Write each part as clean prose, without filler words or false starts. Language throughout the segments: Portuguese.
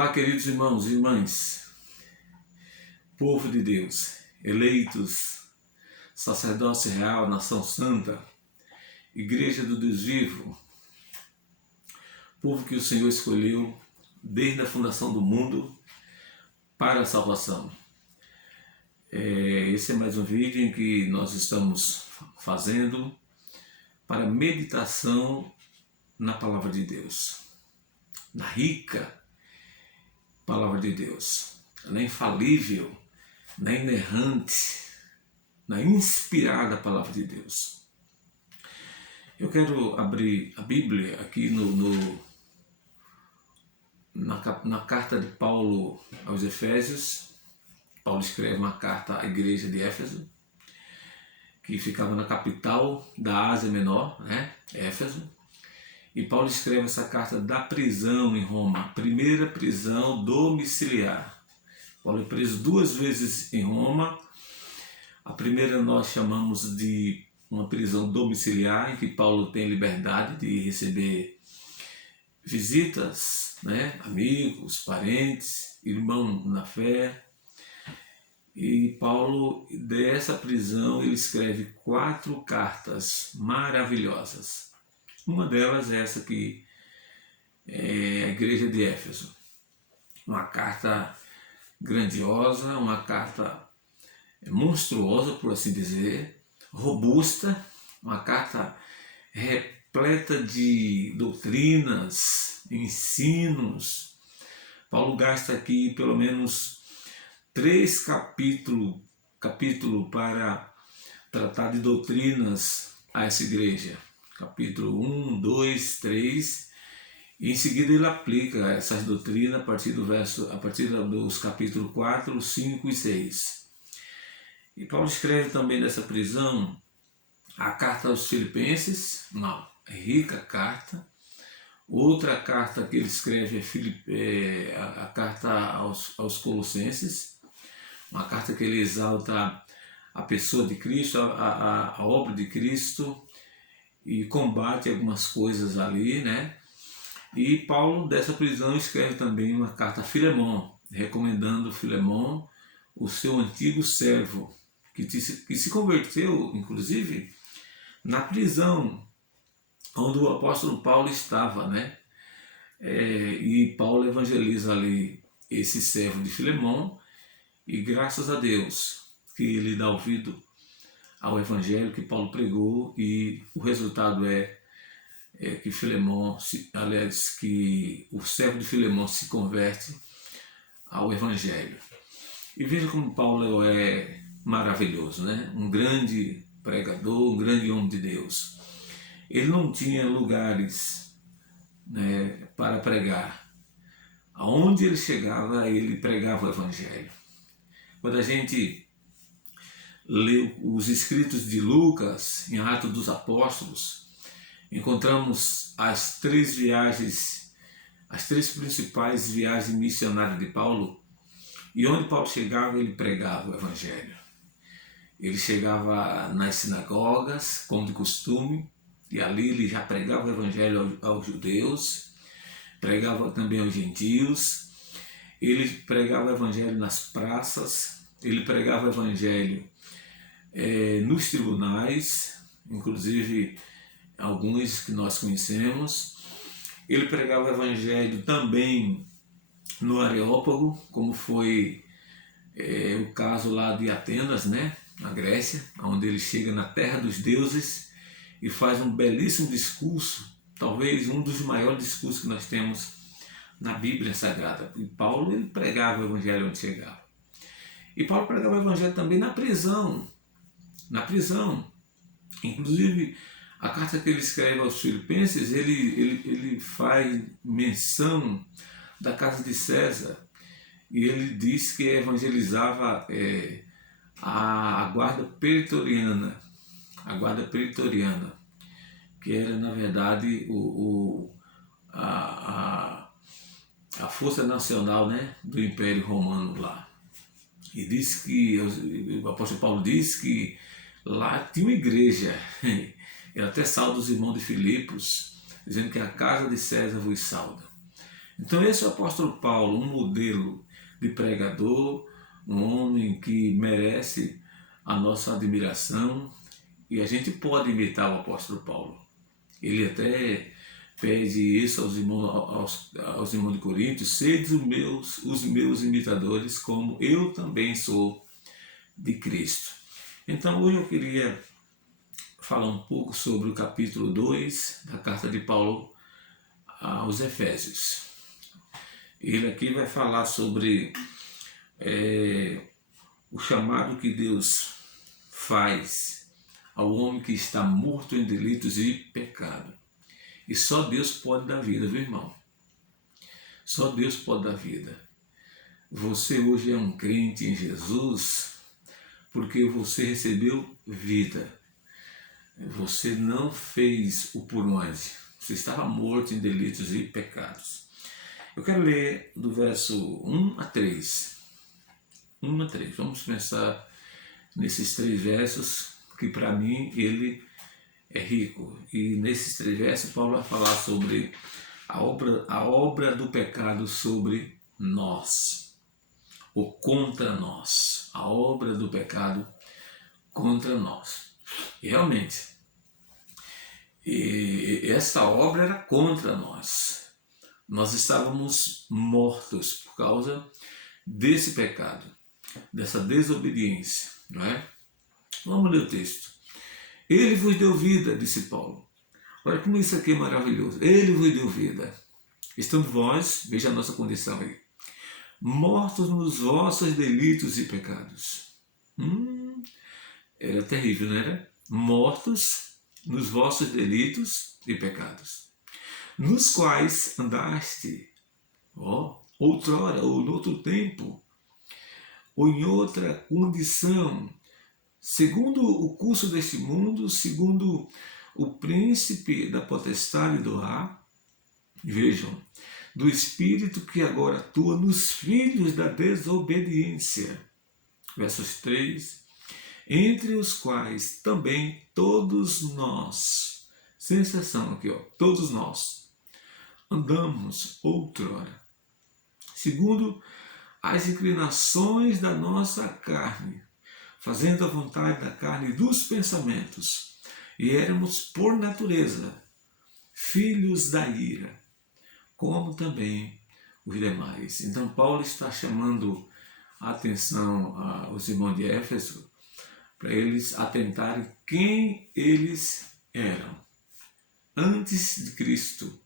Olá, queridos irmãos e irmãs, povo de Deus, eleitos, sacerdócio real, nação santa, igreja do Deus vivo, povo que o Senhor escolheu desde a fundação do mundo para a salvação. Esse é mais um vídeo em que nós estamos fazendo para meditação na Palavra de Deus, na rica Palavra de Deus, na infalível, na inerrante, na inspirada Palavra de Deus. Eu quero abrir a Bíblia aqui na carta de Paulo aos Efésios. Paulo escreve uma carta à igreja de Éfeso, que ficava na capital da Ásia Menor, Éfeso. E Paulo escreve essa carta da prisão em Roma, a primeira prisão domiciliar. Paulo é preso 2 vezes em Roma. A primeira nós chamamos de uma prisão domiciliar, em que Paulo tem liberdade de receber visitas, amigos, parentes, irmãos na fé. E Paulo, dessa prisão, ele escreve 4 cartas maravilhosas. Uma delas é essa que é a igreja de Éfeso. Uma carta grandiosa, uma carta monstruosa, por assim dizer, robusta, uma carta repleta de doutrinas, ensinos. Paulo gasta aqui pelo menos 3 capítulos para tratar de doutrinas a essa igreja. Capítulo 1, 2, 3, e em seguida ele aplica essas doutrinas a partir dos capítulos 4, 5 e 6. E Paulo escreve também dessa prisão a carta aos Filipenses, uma rica carta. Outra carta que ele escreve é a carta aos Colossenses, uma carta que ele exalta a pessoa de Cristo, a obra de Cristo, e combate algumas coisas ali, E Paulo, dessa prisão, escreve também uma carta a Filemon, recomendando Filemon, o seu antigo servo, que se converteu, inclusive, na prisão onde o apóstolo Paulo estava, E Paulo evangeliza ali esse servo de Filemon, e graças a Deus que ele dá ouvido ao evangelho que Paulo pregou, e o resultado é que que o servo de Filemon se converte ao evangelho. E veja como Paulo é maravilhoso, um grande pregador, um grande homem de Deus. Ele não tinha lugares para pregar. Aonde ele chegava, ele pregava o evangelho. Quando a gente lê os escritos de Lucas, em Atos dos Apóstolos, encontramos as 3 principais viagens missionárias de Paulo, e onde Paulo chegava, ele pregava o evangelho. Ele chegava nas sinagogas, como de costume, e ali ele já pregava o evangelho aos judeus, pregava também aos gentios, ele pregava o evangelho nas praças, ele pregava o evangelho nos tribunais, inclusive alguns que nós conhecemos. Ele pregava o evangelho também no Areópago, como foi o caso lá de Atenas, na Grécia, onde ele chega na terra dos deuses e faz um belíssimo discurso, talvez um dos maiores discursos que nós temos na Bíblia Sagrada. E Paulo, ele pregava o evangelho onde chegava. E Paulo pregava o evangelho também na prisão. Inclusive, a carta que ele escreve aos Filipenses, ele faz menção da casa de César, e ele diz que evangelizava a guarda pretoriana, que era, na verdade, a força nacional, do Império Romano lá. E diz que, o apóstolo Paulo diz que lá tinha uma igreja, ele até sauda os irmãos de Filipos, dizendo que a casa de César vos sauda. Então esse é o apóstolo Paulo, um modelo de pregador, um homem que merece a nossa admiração, e a gente pode imitar o apóstolo Paulo. Ele até pede isso aos irmãos de Corinto: sede os meus imitadores, como eu também sou de Cristo. Então hoje eu queria falar um pouco sobre o capítulo 2 da carta de Paulo aos Efésios. Ele aqui vai falar sobre o chamado que Deus faz ao homem que está morto em delitos e pecado. E só Deus pode dar vida, viu, irmão? Só Deus pode dar vida. Você hoje é um crente em Jesus porque você recebeu vida. Você não fez o por onde. Você estava morto em delitos e pecados. Eu quero ler do verso 1 a 3. 1 a 3. Vamos pensar nesses 3 versos, que para mim ele é rico. E nesses 3 versos Paulo vai falar sobre a obra do pecado sobre nós, ou contra nós. A obra do pecado contra nós. E realmente, essa obra era contra nós. Nós estávamos mortos por causa desse pecado, dessa desobediência, não é? Vamos ler o texto. Ele vos deu vida, disse Paulo. Olha como isso aqui é maravilhoso. Ele vos deu vida. Estando vós, veja a nossa condição aí, mortos nos vossos delitos e pecados. Era terrível, não era? Mortos nos vossos delitos e pecados, nos quais andaste, outrora, ou no outro tempo, ou em outra condição, segundo o curso deste mundo, segundo o príncipe da potestade do ar, vejam, do espírito que agora atua nos filhos da desobediência. Versos 3, entre os quais também todos nós, sem exceção aqui, todos nós, andamos outrora, segundo as inclinações da nossa carne, fazendo a vontade da carne e dos pensamentos, e éramos por natureza filhos da ira, como também os demais. Então Paulo está chamando a atenção aos irmãos de Éfeso para eles atentarem quem eles eram antes de Cristo,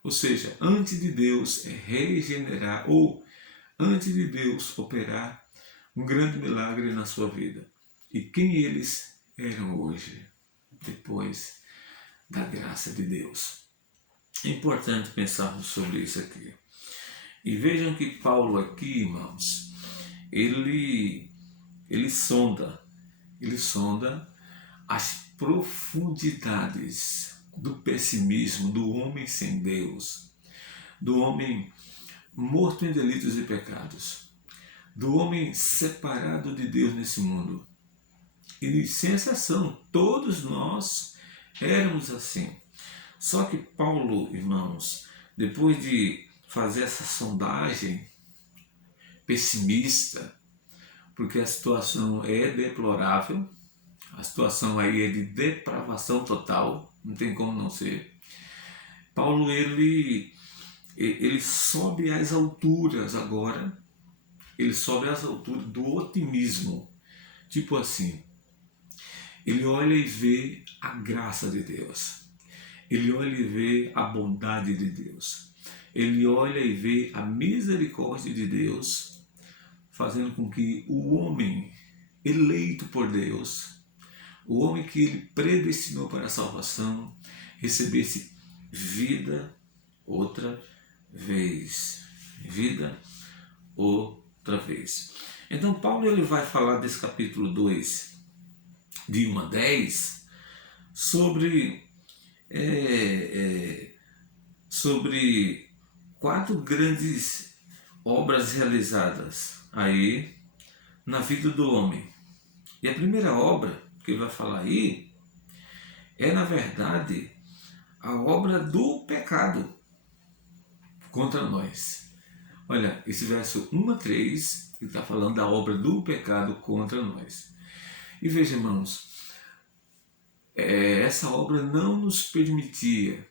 ou seja, antes de Deus regenerar, ou antes de Deus operar um grande milagre na sua vida, e quem eles eram hoje, depois da graça de Deus. É importante pensarmos sobre isso aqui. E vejam que Paulo aqui, irmãos, ele sonda as profundidades do pessimismo do homem sem Deus, do homem morto em delitos e pecados, do homem separado de Deus nesse mundo. E sem exceção, todos nós éramos assim. Só que Paulo, irmãos, depois de fazer essa sondagem pessimista, porque a situação é deplorável, a situação aí é de depravação total, não tem como não ser. Paulo, ele sobe às alturas agora, ele sobe às alturas do otimismo, tipo assim, ele olha e vê a graça de Deus, ele olha e vê a bondade de Deus, ele olha e vê a misericórdia de Deus, fazendo com que o homem eleito por Deus, o homem que ele predestinou para a salvação, recebesse vida outra vez. Vida outra vez. Então Paulo ele vai falar desse capítulo 2, de 1 a 10, sobre 4 grandes obras realizadas aí na vida do homem. E a primeira obra que ele vai falar aí é, na verdade, a obra do pecado contra nós. Olha, esse verso 1 a 3, ele está falando da obra do pecado contra nós. E veja, irmãos, essa obra não nos permitia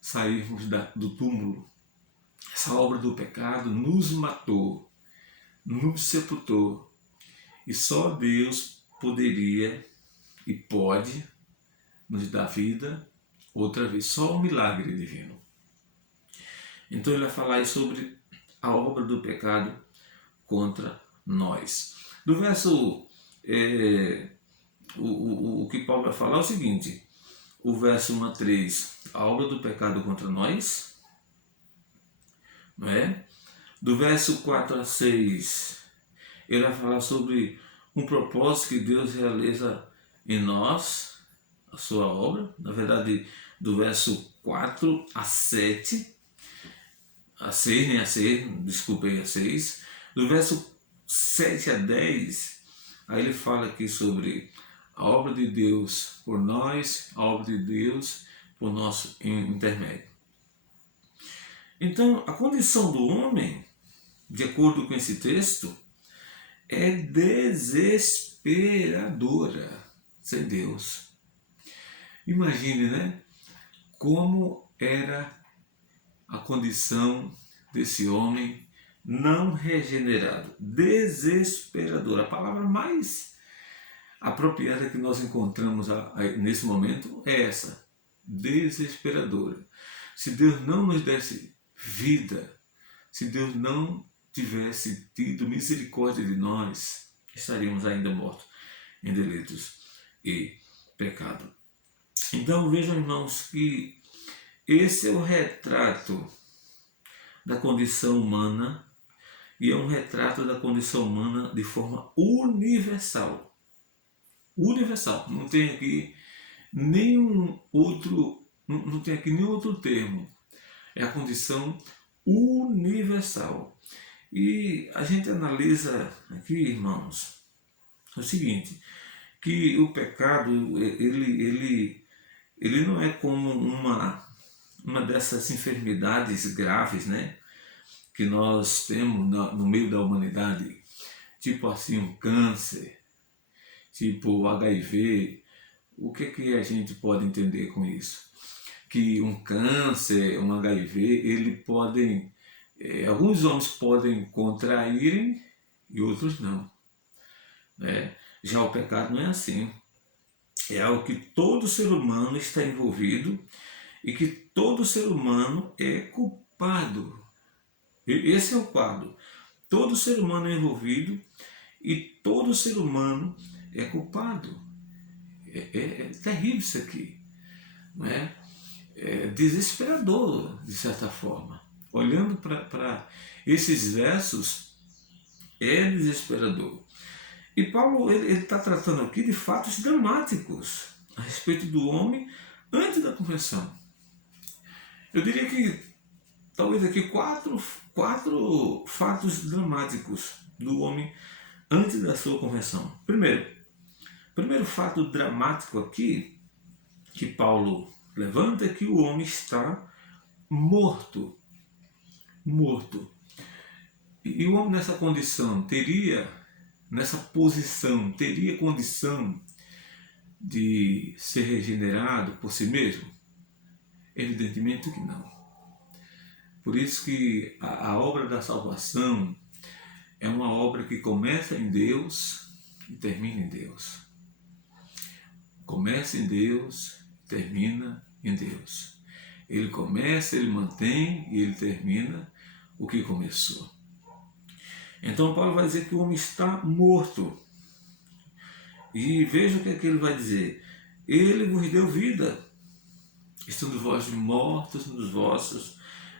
sairmos do túmulo. Essa obra do pecado nos matou, nos sepultou. E só Deus poderia e pode nos dar vida outra vez. Só um milagre divino. Então ele vai falar aí sobre a obra do pecado contra nós. Do verso, o que Paulo vai falar é o seguinte, o verso 1 a 3, a obra do pecado contra nós, não é? Do verso 4 a 6, ele vai falar sobre um propósito que Deus realiza em nós, a sua obra. Na verdade, do verso 4 a 7, a 6, nem a 6, desculpem, a 6. Do verso 7 a 10, aí ele fala aqui sobre a obra de Deus por nós, a obra de Deus por nosso intermédio. Então, a condição do homem, de acordo com esse texto, é desesperadora sem Deus. Imagine, né? Como era a condição desse homem não regenerado. Desesperadora. A palavra mais apropriada que nós encontramos nesse momento é essa. Desesperadora. Se Deus não nos desse vida, se Deus não tivesse tido misericórdia de nós, estaríamos ainda mortos em delitos e pecado. Então vejam, irmãos, que esse é o retrato da condição humana e é um retrato da condição humana de forma universal. Universal. Não tem aqui nenhum outro, não tem aqui nenhum outro termo. É a condição universal. E a gente analisa aqui, irmãos, o seguinte, que o pecado, ele não é como uma dessas enfermidades graves, né, que nós temos no meio da humanidade, tipo assim um câncer, tipo HIV. O que a gente pode entender com isso? Que um câncer, um HIV, ele podem, alguns homens podem contraírem e outros não. Né? Já o pecado não é assim. É algo que todo ser humano está envolvido e que todo ser humano é culpado. Esse é o quadro. Todo ser humano é envolvido e todo ser humano é culpado. É terrível isso aqui. Não é? É desesperador, de certa forma. Olhando para esses versos, é desesperador. E Paulo ele está tratando aqui de fatos dramáticos a respeito do homem antes da conversão. Eu diria que talvez aqui quatro fatos dramáticos do homem antes da sua conversão. Primeiro fato dramático aqui que Paulo levanta é que o homem está morto. Morto. E o homem nessa condição nessa posição, teria condição de ser regenerado por si mesmo? Evidentemente que não. Por isso que a obra da salvação é uma obra que começa em Deus e termina em Deus. Começa em Deus, termina em Deus. Ele começa, ele mantém e ele termina o que começou. Então Paulo vai dizer que o homem está morto. E veja o que é que ele vai dizer. Ele vos deu vida, estando vós mortos nos vossos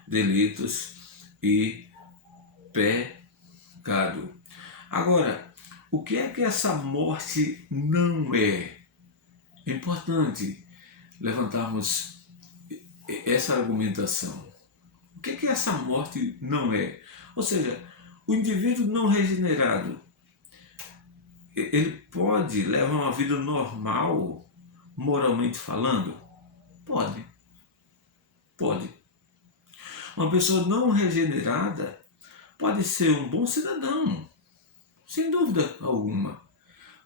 delitos e pecado. Agora, o que é que essa morte não é? É importante levantarmos essa argumentação. O que é que essa morte não é? Ou seja, o indivíduo não regenerado, ele pode levar uma vida normal, moralmente falando? Pode. Uma pessoa não regenerada pode ser um bom cidadão, sem dúvida alguma,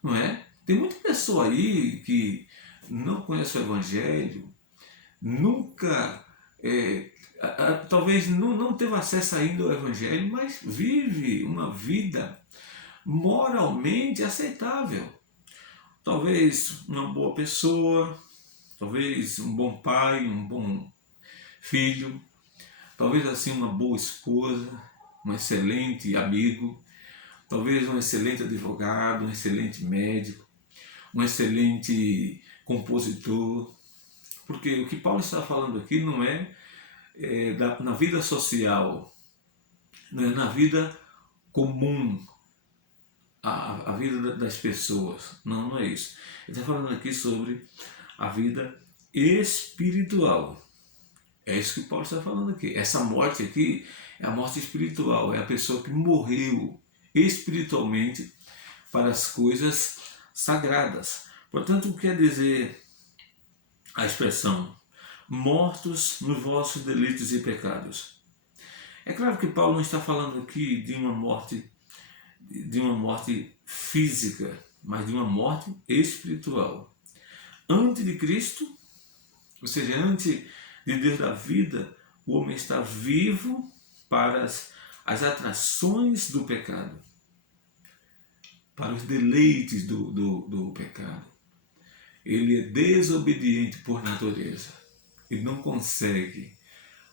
não é? Tem muita pessoa aí que não conhece o Evangelho, nunca, talvez não teve acesso ainda ao Evangelho, mas vive uma vida moralmente aceitável. Talvez uma boa pessoa, talvez um bom pai, um bom filho, talvez assim uma boa esposa, um excelente amigo, talvez um excelente advogado, um excelente médico, um excelente compositor. Porque o que Paulo está falando aqui não na vida social, não é na vida comum, a vida das pessoas. Não, não é isso. Ele está falando aqui sobre a vida espiritual. É isso que Paulo está falando aqui. Essa morte aqui é a morte espiritual, é a pessoa que morreu espiritualmente para as coisas sagradas. Portanto, o que quer dizer a expressão mortos nos vossos delitos e pecados? É claro que Paulo não está falando aqui de uma morte física, mas de uma morte espiritual. Antes de Cristo, ou seja, antes de Deus da vida, o homem está vivo para as atrações do pecado, para os deleites do pecado. Ele é desobediente por natureza. Ele não consegue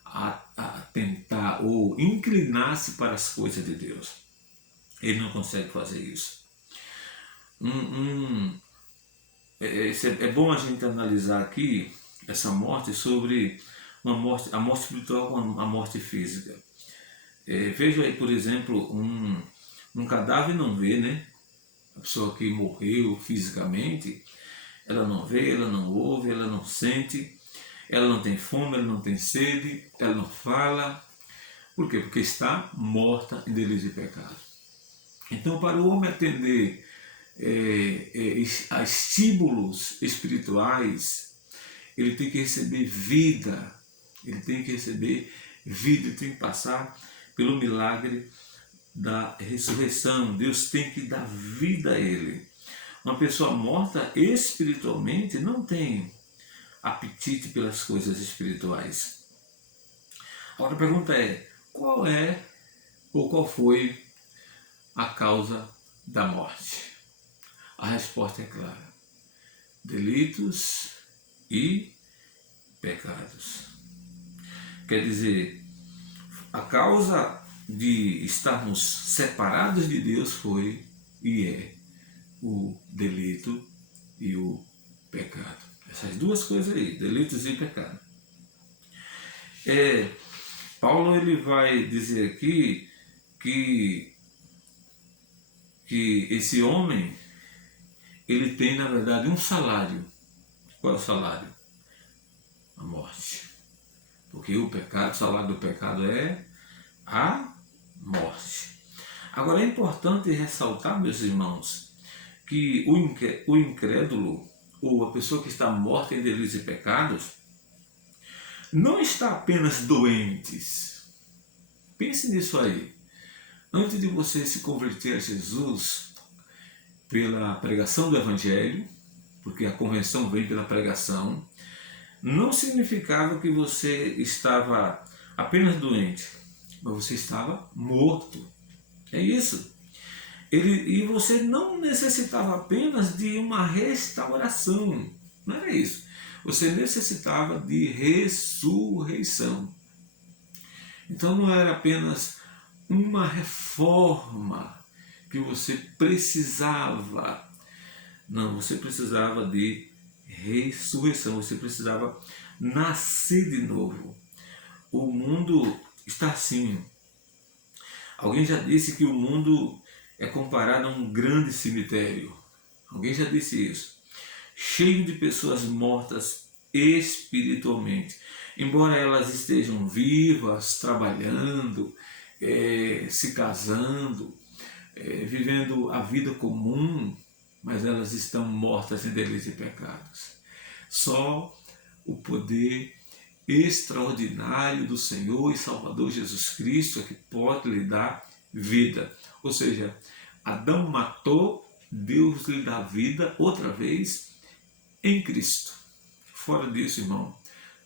atentar ou inclinar-se para as coisas de Deus. Ele não consegue fazer isso. É bom a gente analisar aqui essa morte sobre a morte espiritual com a morte física. Veja aí, por exemplo, um cadáver não vê, né? A pessoa que morreu fisicamente, ela não vê, ela não ouve, ela não sente, ela não tem fome, ela não tem sede, ela não fala. Por quê? Porque está morta em delitos e pecado. Então, para o homem atender a estímulos espirituais, ele tem que receber vida, ele tem que passar pelo milagre da ressurreição. Deus tem que dar vida a ele. Uma pessoa morta espiritualmente não tem apetite pelas coisas espirituais. Agora a pergunta é, qual foi a causa da morte? A resposta é clara: delitos e pecados. Quer dizer, a causa de estarmos separados de Deus foi e é o delito e o pecado. Essas duas coisas aí, delitos e pecado. Paulo ele vai dizer aqui que esse homem ele tem na verdade um salário. Qual é o salário? A morte. Porque o salário do pecado é a morte. Agora é importante ressaltar, meus irmãos, que o incrédulo, ou a pessoa que está morta em delitos e pecados, não está apenas doentes. Pense nisso aí. Antes de você se converter a Jesus pela pregação do Evangelho, porque a conversão vem pela pregação, não significava que você estava apenas doente, mas você estava morto. É isso. E você não necessitava apenas de uma restauração. Não era isso. Você necessitava de ressurreição. Então não era apenas uma reforma que você precisava. Não, você precisava de ressurreição. Você precisava nascer de novo. O mundo está assim. Alguém já disse que o mundo é comparado a um grande cemitério. Alguém já disse isso. Cheio de pessoas mortas espiritualmente. Embora elas estejam vivas, trabalhando, se casando, vivendo a vida comum, mas elas estão mortas em delitos e pecados. Só o poder extraordinário do Senhor e Salvador Jesus Cristo é que pode lhe dar vida. Ou seja, Adão matou, Deus lhe dá vida outra vez em Cristo. Fora disso, irmão,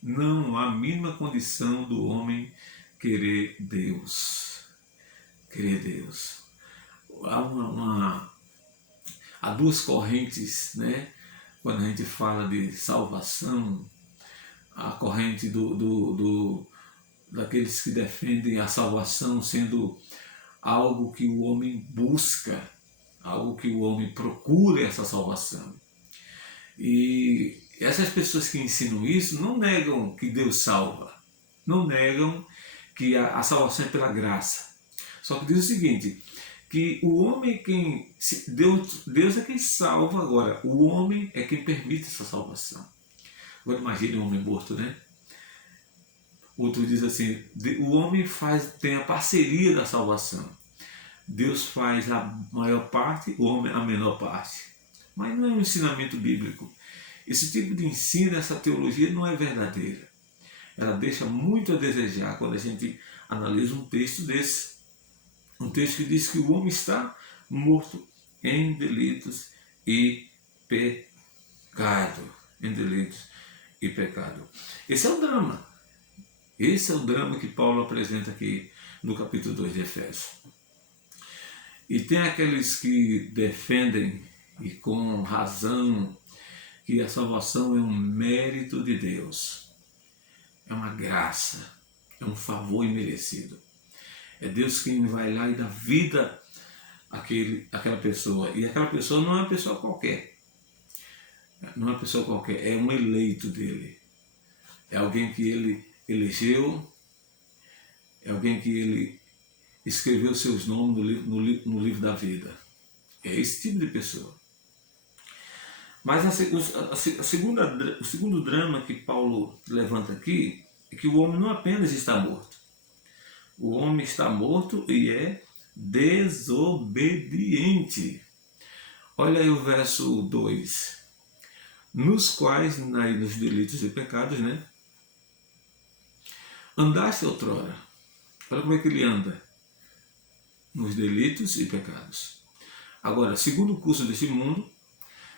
não há a mínima condição do homem querer Deus. Querer Deus. Há duas correntes, né? Quando a gente fala de salvação, a corrente daqueles que defendem a salvação sendo algo que o homem busca, algo que o homem procura essa salvação. E essas pessoas que ensinam isso não negam que Deus salva, não negam que a salvação é pela graça. Só que diz o seguinte, que o homem Deus é quem salva agora, o homem é quem permite essa salvação. Agora imagine um homem morto, né? Outro diz assim, o homem tem a parceria da salvação. Deus faz a maior parte, o homem a menor parte. Mas não é um ensinamento bíblico. Esse tipo de ensino, essa teologia não é verdadeira. Ela deixa muito a desejar quando a gente analisa um texto desse. Um texto que diz que o homem está morto em delitos e pecado. Em delitos e pecado. Esse é o drama. Esse é o drama que Paulo apresenta aqui no capítulo 2 de Efésios. E tem aqueles que defendem, e com razão, que a salvação é um mérito de Deus. É uma graça, é um favor imerecido. É Deus quem vai lá e dá vida àquela pessoa. E aquela pessoa não é uma pessoa qualquer. Não é uma pessoa qualquer, é um eleito dele. É alguém que ele elegeu, é alguém que ele escreveu seus nomes no livro da vida. É esse tipo de pessoa. Mas o segundo drama que Paulo levanta aqui é que o homem não apenas está morto. O homem está morto e é desobediente. Olha aí o verso 2. Nos quais, nos delitos e pecados, né? Andaste outrora. Olha como é que ele anda. Nos delitos e pecados. Agora, segundo o curso deste mundo,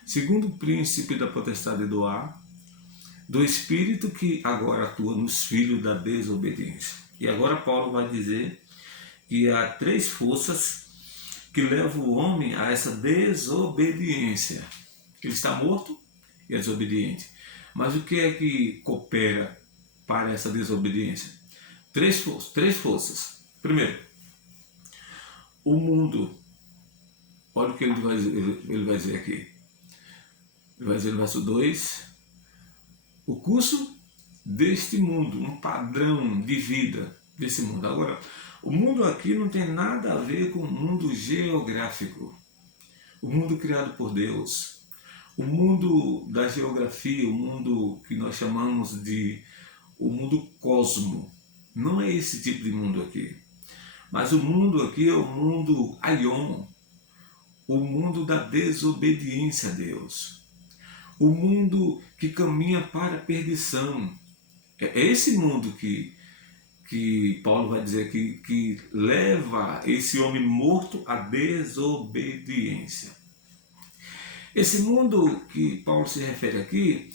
segundo o príncipe da potestade do ar, do espírito que agora atua nos filhos da desobediência. E agora Paulo vai dizer que há três forças que levam o homem a essa desobediência. Ele está morto e é desobediente. Mas o que é que coopera para essa desobediência? Três forças. Primeiro, o mundo. Olha o que ele vai dizer aqui. Ele vai dizer no verso 2, o curso deste mundo, um padrão de vida desse mundo. Agora, o mundo aqui não tem nada a ver com o mundo geográfico, o mundo criado por Deus, o mundo da geografia, o mundo que nós chamamos de o mundo cosmo. Não é esse tipo de mundo aqui. Mas o mundo aqui é o mundo aion, o mundo da desobediência a Deus. O mundo que caminha para a perdição. É esse mundo que Paulo vai dizer aqui, que leva esse homem morto à desobediência. Esse mundo que Paulo se refere aqui,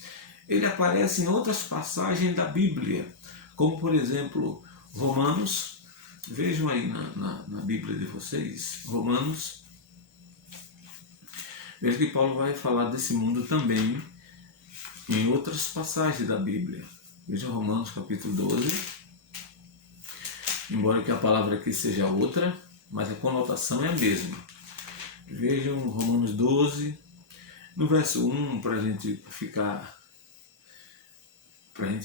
ele aparece em outras passagens da Bíblia, como por exemplo, Romanos, vejam aí na Bíblia de vocês, Romanos. Veja que Paulo vai falar desse mundo também em outras passagens da Bíblia. Veja Romanos capítulo 12. Embora que a palavra aqui seja outra, mas a conotação é a mesma. Vejam Romanos 12, no verso 1, para a gente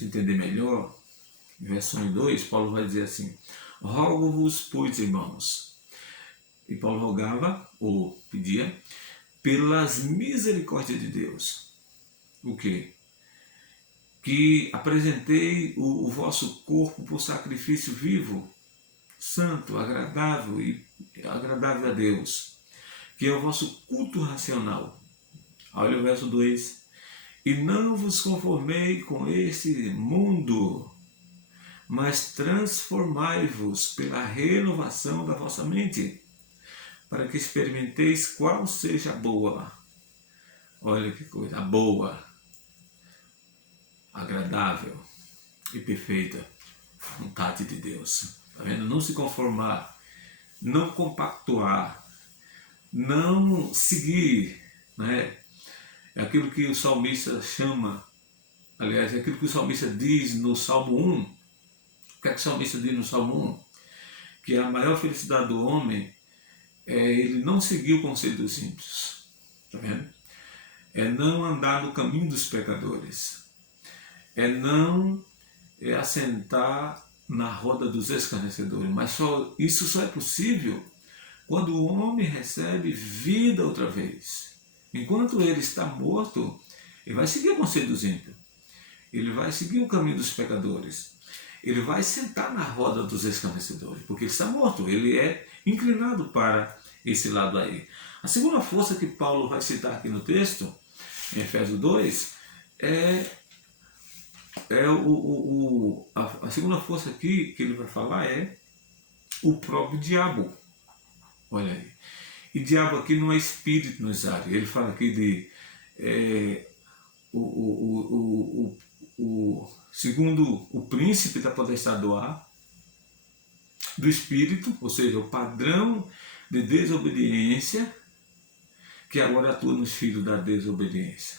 entender melhor, verso 1 e 2, Paulo vai dizer assim, rogo-vos, pois, irmãos. E Paulo rogava, ou pedia, pelas misericórdias de Deus. O quê? Que apresentei o vosso corpo por sacrifício vivo, santo, agradável a Deus, que é o vosso culto racional. Olha o verso 2. E não vos conformei com este mundo, mas transformai-vos pela renovação da vossa mente, para que experimenteis qual seja a boa. Olha que coisa, a boa, agradável e perfeita vontade de Deus. Tá vendo? Não se conformar, não compactuar, não seguir, né? É aquilo que o salmista chama, aliás, é aquilo que o salmista diz no Salmo 1. O que é que o salmista diz no Salmo 1? Que a maior felicidade do homem é ele não seguir o conselho dos ímpios. Tá vendo? É não andar no caminho dos pecadores. É não assentar na roda dos escarnecedores. Mas isso só é possível quando o homem recebe vida outra vez. Enquanto ele está morto, ele vai seguir o conselho dos ímpios. Ele vai seguir o caminho dos pecadores. Ele vai sentar na roda dos escarnecedores, porque ele está morto, ele é inclinado para esse lado aí. A segunda força que Paulo vai citar aqui no texto, em Efésios 2, a segunda força aqui que ele vai falar é o próprio diabo. Olha aí. E diabo aqui não é espírito no Isaac. Ele fala aqui de segundo o príncipe da potestade do ar, do espírito, ou seja, o padrão de desobediência que agora atua nos filhos da desobediência.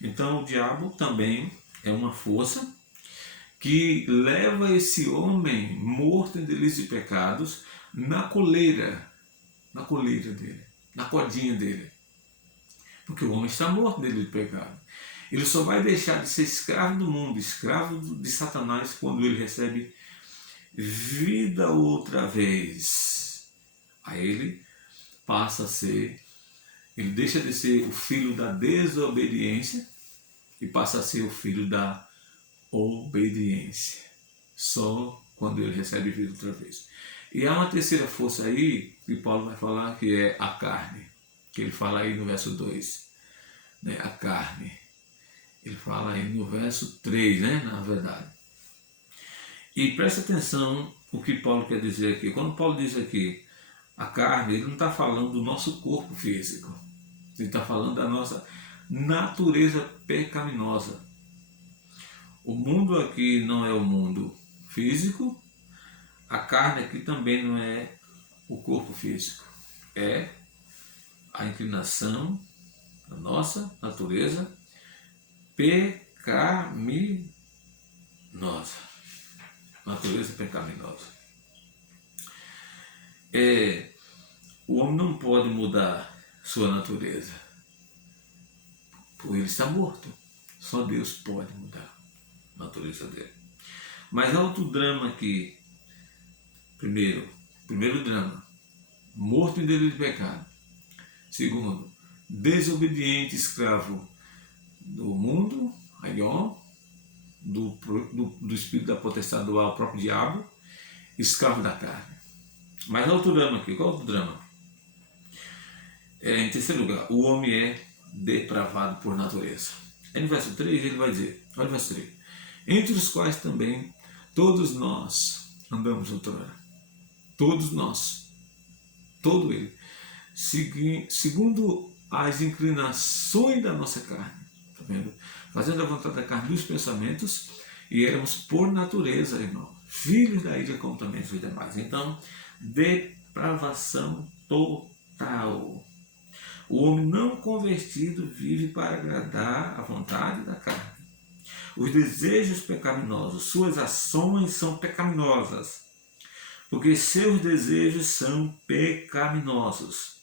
Então o diabo também é uma força que leva esse homem morto em delitos e pecados na coleira dele, na cordinha dele. Porque o homem está morto em delito e pecado. Ele só vai deixar de ser escravo do mundo, escravo de Satanás, quando ele recebe vida outra vez. Aí ele passa a ser, ele deixa de ser o filho da desobediência e passa a ser o filho da obediência. Só quando ele recebe vida outra vez. E há uma terceira força aí, que Paulo vai falar, que é a carne. Que ele fala aí no verso 2. Né? A carne. Ele fala aí no verso 3, né? Na verdade. E presta atenção o que Paulo quer dizer aqui. Quando Paulo diz aqui a carne, ele não está falando do nosso corpo físico. Ele está falando da nossa natureza pecaminosa. O mundo aqui não é o mundo físico. A carne aqui também não é o corpo físico. É a inclinação da nossa natureza pecaminosa. Natureza pecaminosa. O homem não pode mudar sua natureza, porque ele está morto. Só Deus pode mudar a natureza dele. Mas há outro drama aqui. Primeiro drama, morto em delito de pecado. Segundo, desobediente, escravo do mundo, Aion, do espírito da potestade do ar, o próprio diabo, escravo da carne. Mas há outro drama aqui. Qual é o outro drama? Em terceiro lugar, o homem é depravado por natureza. Aí no verso 3 ele vai dizer, olha o verso 3, entre os quais também todos nós andamos outrora. Todos nós, todo ele, segundo as inclinações da nossa carne, tá vendo? Fazendo a vontade da carne dos pensamentos, e éramos por natureza, irmão, filhos da ira como também os demais. Então, depravação total. O homem não convertido vive para agradar a vontade da carne. Os desejos pecaminosos, suas ações são pecaminosas, porque seus desejos são pecaminosos.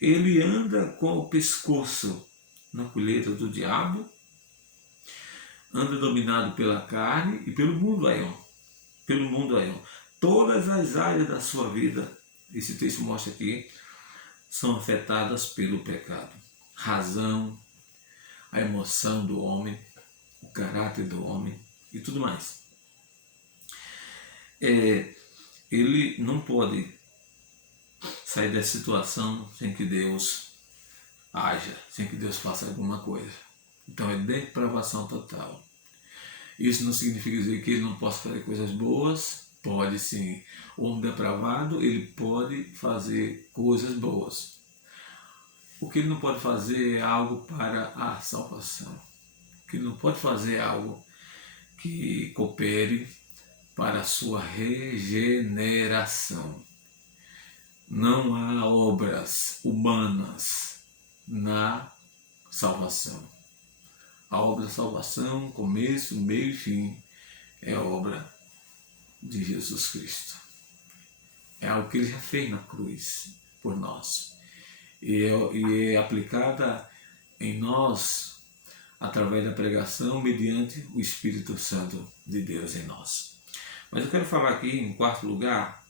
Ele anda com o pescoço na colheita do diabo, anda dominado pela carne e pelo mundo Aion. Pelo mundo Aion. Todas as áreas da sua vida, esse texto mostra aqui, são afetadas pelo pecado. Razão, a emoção do homem, o caráter do homem e tudo mais. Ele não pode sair dessa situação sem que Deus haja, sem que Deus faça alguma coisa. Então é depravação total. Isso não significa dizer que ele não possa fazer coisas boas. Pode sim. O homem depravado, ele pode fazer coisas boas. O que ele não pode fazer é algo para a salvação. O que ele não pode fazer é algo que coopere para a sua regeneração. Não há obras humanas na salvação. A obra da salvação, começo, meio e fim, é a obra de Jesus Cristo. É algo que ele já fez na cruz por nós. E é aplicada em nós através da pregação mediante o Espírito Santo de Deus em nós. Mas eu quero falar aqui, em quarto lugar,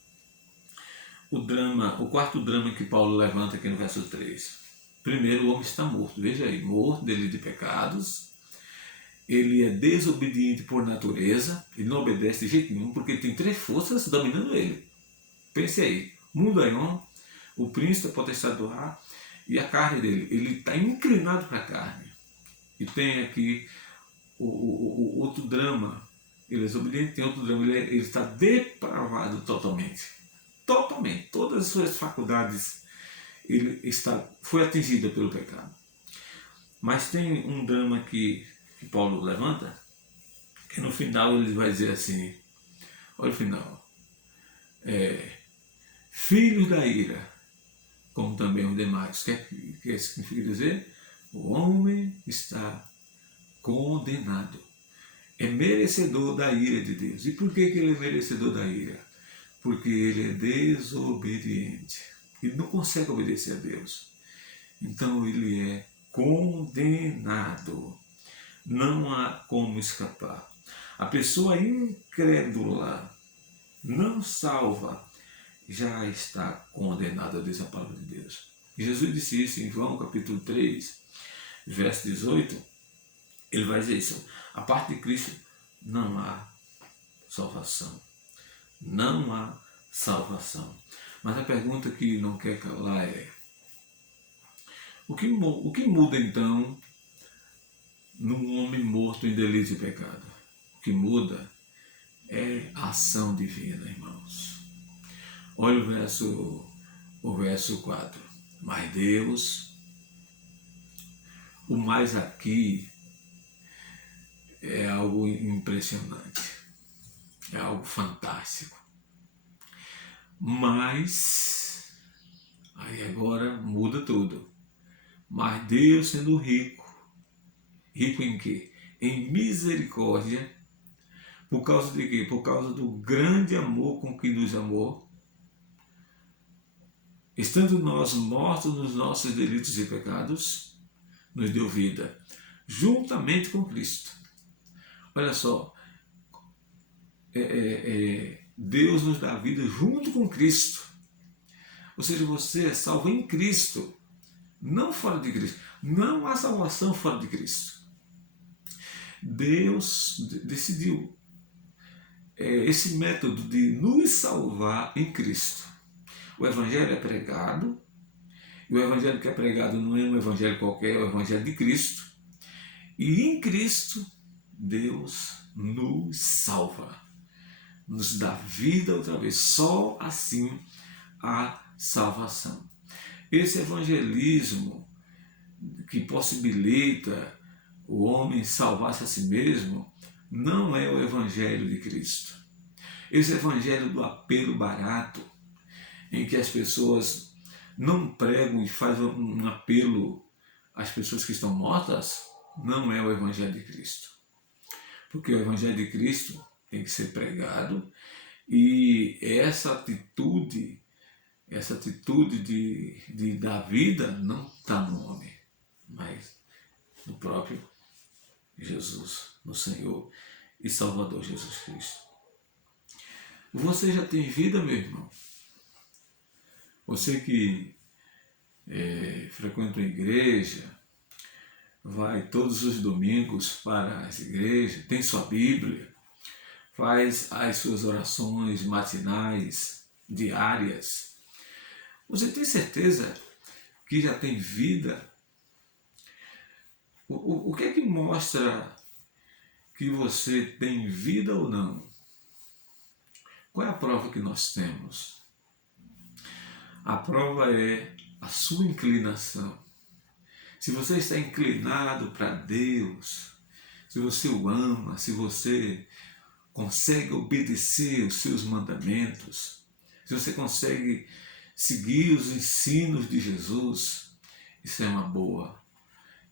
o quarto drama que Paulo levanta aqui no verso 3. Primeiro, o homem está morto. Veja aí, morto, delito de pecados. Ele é desobediente por natureza. Ele não obedece de jeito nenhum, porque tem três forças dominando ele. Pense aí, mundo Aion, o príncipe, a potestade do ar e a carne dele. Ele está inclinado para a carne. E tem aqui o outro drama. Ele é desobediente, tem outro drama. Ele está depravado totalmente. Totalmente. Todas as suas faculdades foi atingida pelo pecado. Mas tem um drama que Paulo levanta, que no final ele vai dizer assim, olha o final, filhos da ira, como também os demais. O que significa dizer? O homem está condenado. É merecedor da ira de Deus. E por que ele é merecedor da ira? Porque ele é desobediente. Ele não consegue obedecer a Deus. Então ele é condenado. Não há como escapar. A pessoa incrédula, não salva, já está condenada, diz a palavra de Deus. E Jesus disse isso em João capítulo 3, verso 18. Ele vai dizer isso. A parte de Cristo não há salvação. Não há salvação. Mas a pergunta que não quer calar é: o que muda então num homem morto em delito e pecado? O que muda é a ação divina, irmãos. Olha o verso 4. Mas Deus, o mais aqui é algo impressionante, é algo fantástico. Mas, aí agora muda tudo. Mas Deus, sendo rico, rico em quê? Em misericórdia. Por causa de quê? Por causa do grande amor com que nos amou. Estando nós mortos nos nossos delitos e pecados, nos deu vida, juntamente com Cristo. Olha só, Deus nos dá vida junto com Cristo. Ou seja, você é salvo em Cristo, não fora de Cristo. Não há salvação fora de Cristo. Deus decidiu esse método de nos salvar em Cristo. O Evangelho é pregado, e o Evangelho que é pregado não é um Evangelho qualquer, é o Evangelho de Cristo. E em Cristo, Deus nos salva, nos dá vida outra vez. Só assim há salvação. Esse evangelismo que possibilita o homem salvar-se a si mesmo não é o Evangelho de Cristo. Esse Evangelho do apelo barato, em que as pessoas não pregam e fazem um apelo às pessoas que estão mortas, não é o Evangelho de Cristo. Porque o Evangelho de Cristo tem que ser pregado, e essa atitude de dar vida não está no homem, mas no próprio Jesus, no Senhor e Salvador Jesus Cristo. Você já tem vida, meu irmão? Você que frequenta a igreja, vai todos os domingos para as igrejas, tem sua Bíblia, faz as suas orações matinais, diárias. Você tem certeza que já tem vida? O que é que mostra que você tem vida ou não? Qual é a prova que nós temos? A prova é a sua inclinação. Se você está inclinado para Deus, se você o ama, se você consegue obedecer os seus mandamentos, se você consegue seguir os ensinos de Jesus, isso é uma boa,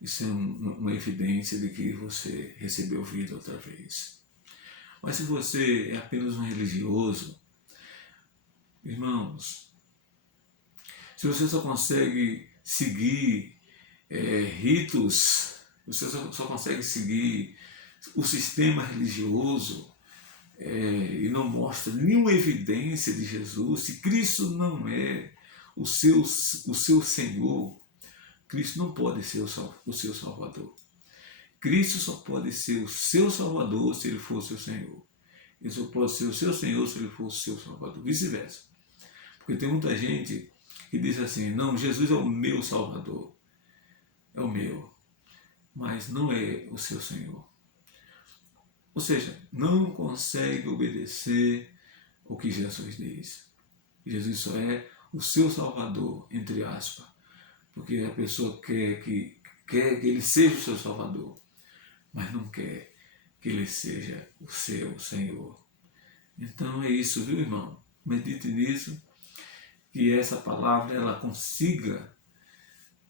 isso é uma evidência de que você recebeu vida outra vez. Mas se você é apenas um religioso, irmãos, se você só consegue seguir ritos, você só consegue seguir o sistema religioso e não mostra nenhuma evidência de Jesus, se Cristo não é o seu Senhor, Cristo não pode ser o seu Salvador. Cristo só pode ser o seu Salvador se Ele for o seu Senhor. Ele só pode ser o seu Senhor se Ele for o seu Salvador, vice-versa. Porque tem muita gente que diz assim, não, Jesus é o meu Salvador, é o meu, mas não é o seu Senhor. Ou seja, não consegue obedecer o que Jesus diz. Jesus só é o seu Salvador, entre aspas, porque a pessoa quer que Ele seja o seu Salvador, mas não quer que Ele seja o seu Senhor. Então é isso, viu, irmão? Medite nisso, que essa palavra ela consiga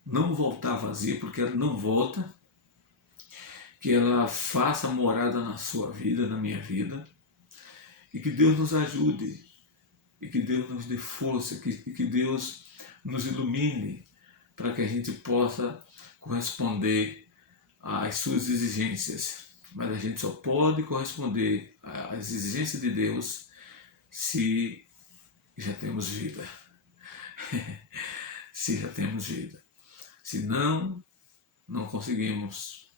não voltar vazia, porque ela não volta, que ela faça morada na sua vida, na minha vida, e que Deus nos ajude, e que Deus nos dê força, e que Deus nos ilumine, para que a gente possa corresponder às suas exigências. Mas a gente só pode corresponder às exigências de Deus se já temos vida. Se já temos vida. Se não conseguimos,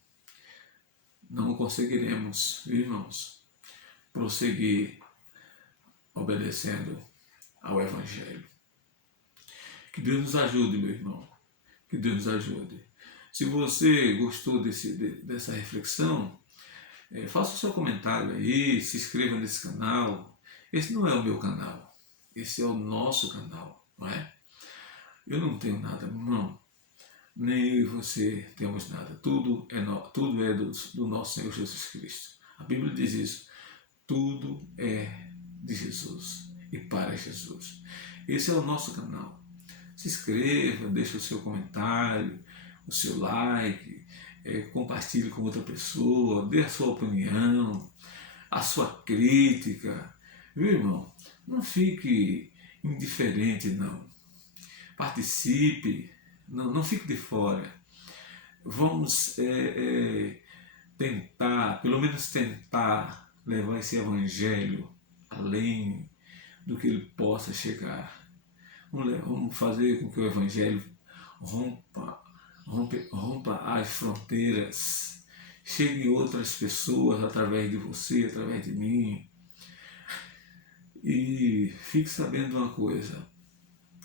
não conseguiremos, irmãos, prosseguir obedecendo ao Evangelho. Que Deus nos ajude, meu irmão. Que Deus nos ajude. Se você gostou dessa reflexão, faça o seu comentário aí, se inscreva nesse canal. Esse não é o meu canal, esse é o nosso canal, não é? Eu não tenho nada, irmão. Nem eu e você temos nada. Tudo é do nosso Senhor Jesus Cristo. A Bíblia diz isso. Tudo é de Jesus e para Jesus. Esse é o nosso canal. Se inscreva, deixe o seu comentário, o seu like, compartilhe com outra pessoa, dê a sua opinião, a sua crítica. Viu, irmão? Não fique indiferente, não. Participe, não fique de fora. Vamos tentar, pelo menos tentar, levar esse evangelho além do que ele possa chegar. Vamos fazer com que o evangelho rompa as fronteiras, chegue outras pessoas através de você, através de mim. E fique sabendo uma coisa,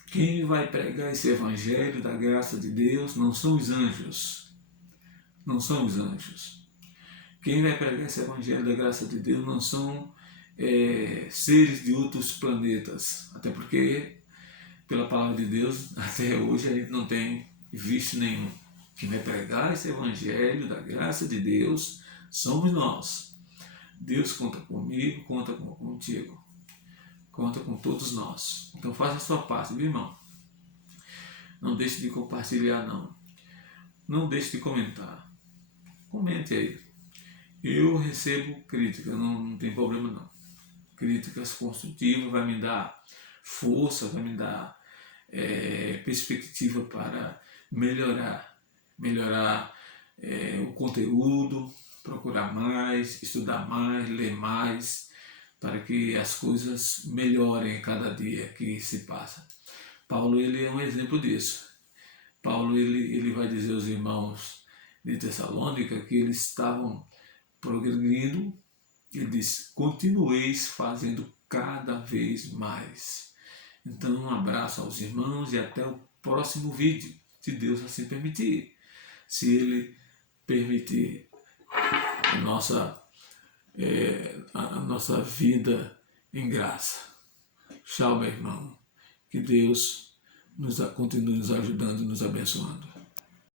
quem vai pregar esse evangelho da graça de Deus não são os anjos, não são os anjos. Quem vai pregar esse evangelho da graça de Deus não são seres de outros planetas, até porque pela palavra de Deus, até hoje a gente não tem visto nenhum. Quem vai pregar esse evangelho da graça de Deus somos nós. Deus conta comigo, conta contigo, conta com todos nós. Então faça a sua parte, viu, irmão? Não deixe de compartilhar, não. Não deixe de comentar. Comente aí. Eu recebo crítica, não tem problema não. Críticas construtivas vai me dar força, vai me dar perspectiva para melhorar o conteúdo, procurar mais, estudar mais, ler mais, para que as coisas melhorem cada dia que se passa. Paulo ele é um exemplo disso. Paulo ele vai dizer aos irmãos de Tessalônica que eles estavam progredindo. Ele diz, continueis fazendo cada vez mais. Então, um abraço aos irmãos e até o próximo vídeo, se Deus assim permitir. Se Ele permitir a nossa vida em graça. Tchau, meu irmão. Que Deus continue nos ajudando e nos abençoando.